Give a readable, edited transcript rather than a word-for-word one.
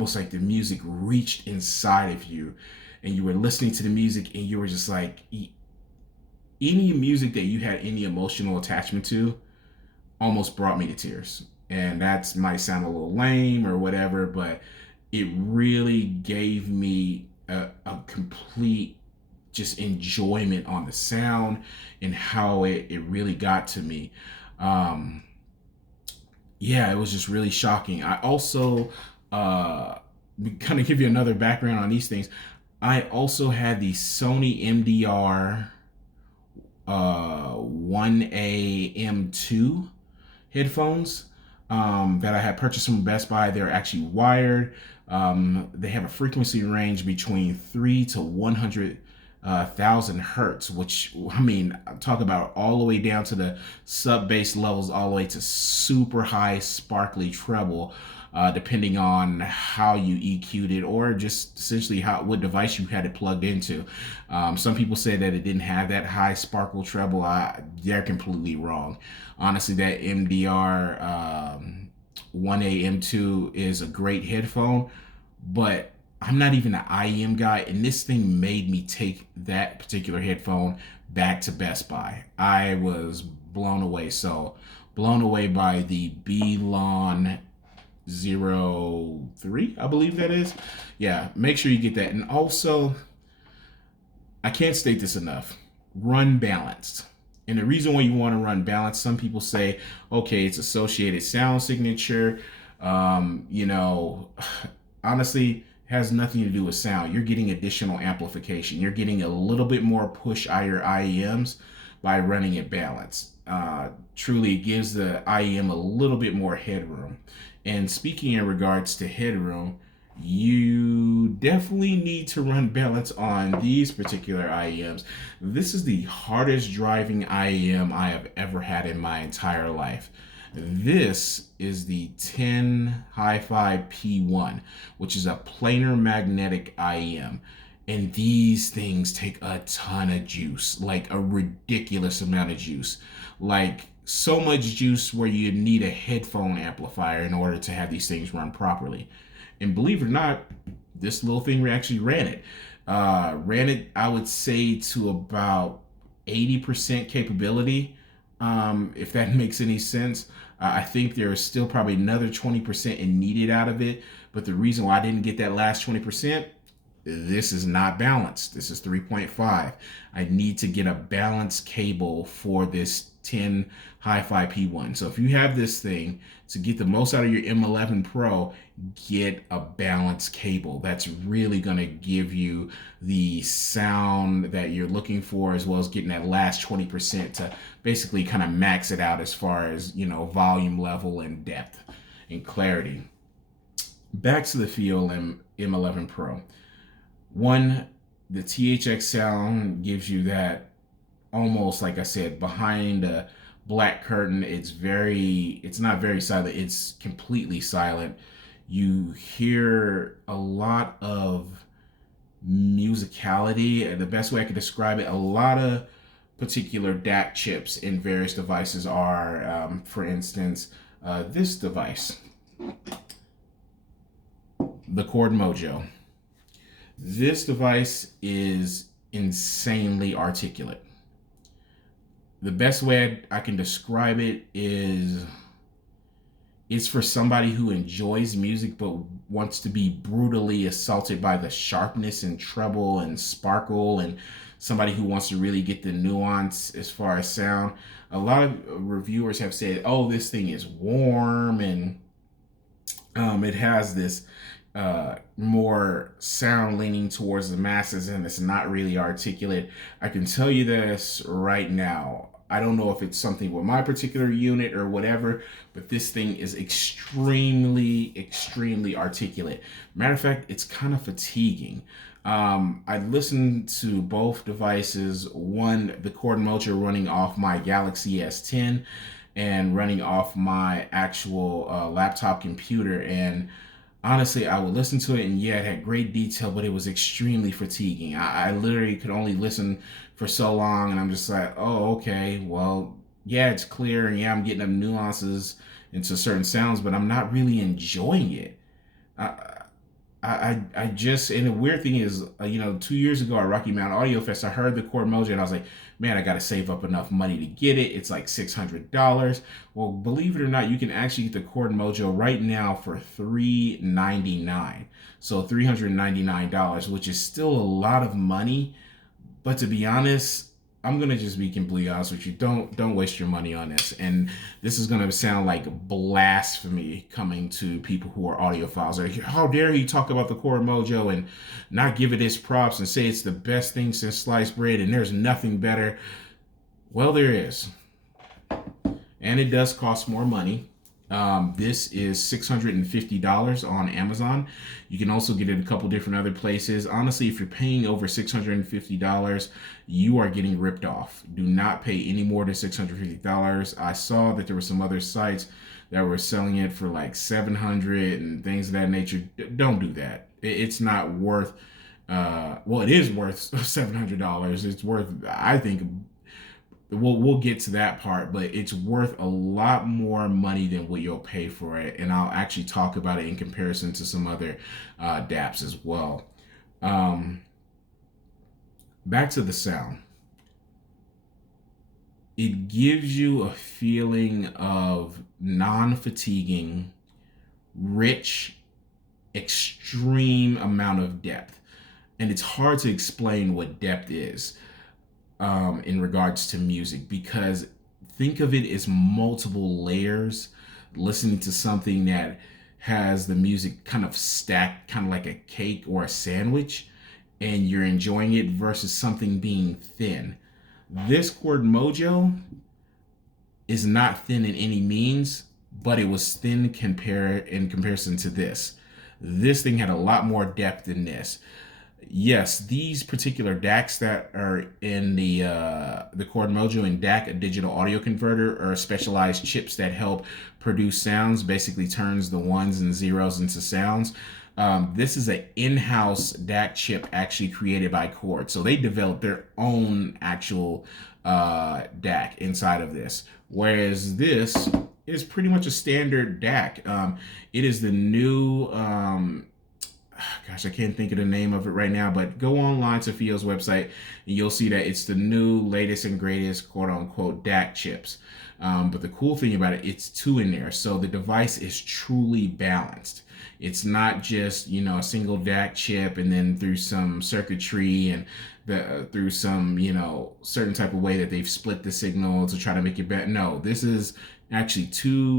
almost like the music reached inside of you and you were listening to the music and you were just like, any music that you had any emotional attachment to almost brought me to tears. And that might sound a little lame or whatever, but it really gave me a complete just enjoyment on the sound and how it really got to me. Um, yeah, it was just really shocking. I also, uh, kind of give you another background on these things. I also had the Sony MDR 1A M2 headphones that I had purchased from Best Buy. They're actually wired. They have a frequency range between 3 to 100,000 hertz, which, I mean, talk about all the way down to the sub bass levels, all the way to super high sparkly treble. Depending on how you EQ'd it, or just essentially what device you had it plugged into. Some people say that it didn't have that high sparkle treble. They're completely wrong. Honestly, that MDR 1A M2 is a great headphone, but I'm not even an IEM guy, and this thing made me take that particular headphone back to Best Buy. I was blown away. So, blown away by the Belon 03, I believe that is. Yeah, make sure you get that. And also, I can't state this enough, run balanced. And the reason why you want to run balanced, some people say, okay, it's associated sound signature. You know, honestly, has nothing to do with sound. You're getting additional amplification. You're getting a little bit more push out your IEMs by running it balanced. Truly, it gives the IEM a little bit more headroom. And speaking in regards to headroom, you definitely need to run balance on these particular IEMs. This is the hardest driving IEM I have ever had in my entire life. This is the 10 Hi-Fi P1, which is a planar magnetic IEM. And these things take a ton of juice, like a ridiculous amount of juice. Like so much juice where you need a headphone amplifier in order to have these things run properly. And believe it or not, this little thing actually ran it. Ran it, I would say, to about 80% capability, if that makes any sense. I think there is still probably another 20% needed out of it. But the reason why I didn't get that last 20%, this is not balanced. This is 3.5. I need to get a balanced cable for this 10 Hi-Fi P1. So if you have this thing, to get the most out of your M11 Pro, get a balanced cable. That's really going to give you the sound that you're looking for, as well as getting that last 20% to basically kind of max it out as far as, you know, volume level and depth and clarity. Back to the Fiio M11 Pro. One, the THX sound gives you that almost, like I said, behind a black curtain. It's not very silent. It's completely silent. You hear a lot of musicality. And the best way I could describe it, a lot of particular DAC chips in various devices are, for instance, this device, the Chord Mojo. This device is insanely articulate. The best way I can describe it is it's for somebody who enjoys music but wants to be brutally assaulted by the sharpness and treble and sparkle, and somebody who wants to really get the nuance as far as sound. A lot of reviewers have said, oh, this thing is warm, and it has this more sound leaning towards the masses, and it's not really articulate. I can tell you this right now. I don't know if it's something with my particular unit or whatever, but this thing is extremely, extremely articulate. Matter of fact, it's kind of fatiguing. I listened to both devices, one, the Chord Mojo running off my Galaxy S10 and running off my actual laptop computer, and honestly, I would listen to it, and yeah, it had great detail, but it was extremely fatiguing. I literally could only listen for so long, and I'm just like, oh, okay, well, yeah, it's clear, and yeah, I'm getting them nuances into certain sounds, but I'm not really enjoying it. I just, and the weird thing is, 2 years ago at Rocky Mountain Audio Fest, I heard the Cord Mojo and I was like, man, I got to save up enough money to get it. It's like $600. Well, believe it or not, you can actually get the Cord Mojo right now for $399. So $399, which is still a lot of money. But to be honest, I'm gonna just be completely honest with you. Don't waste your money on this. And this is gonna sound like blasphemy coming to people who are audiophiles. Like, how dare he talk about the Core Mojo and not give it its props and say it's the best thing since sliced bread and there's nothing better. Well, there is, and it does cost more money. This is $650 on Amazon. You can also get it a couple different other places. Honestly, if you're paying over $650, you are getting ripped off. Do not pay any more than $650. I saw that there were some other sites that were selling it for like $700 and things of that nature. Don't do that. It's not worth. Well, it is worth $700. It's worth, I think, we'll get to that part, but it's worth a lot more money than what you'll pay for it. And I'll actually talk about it in comparison to some other DAPs as well. Back to the sound. It gives you a feeling of non-fatiguing, rich, extreme amount of depth. And it's hard to explain what depth is. In regards to music, because think of it as multiple layers, listening to something that has the music kind of stacked, kind of like a cake or a sandwich, and you're enjoying it versus something being thin. This Cord Mojo is not thin in any means, but it was thin in comparison to this. This thing had a lot more depth than this. Yes, these particular DACs that are in the Cord Mojo and DAC, a digital audio converter, are specialized chips that help produce sounds, basically turns the ones and zeros into sounds. This is an in-house DAC chip actually created by Cord. So they developed their own actual DAC inside of this. Whereas this is pretty much a standard DAC. It is the new... gosh, I can't think of the name of it right now, but go online to Fio's website and you'll see that it's the new latest and greatest quote unquote DAC chips. But the cool thing about it, it's two in there. So the device is truly balanced. It's not just, a single DAC chip and then through some circuitry and through some, certain type of way that they've split the signal to try to make it better. No, this is actually two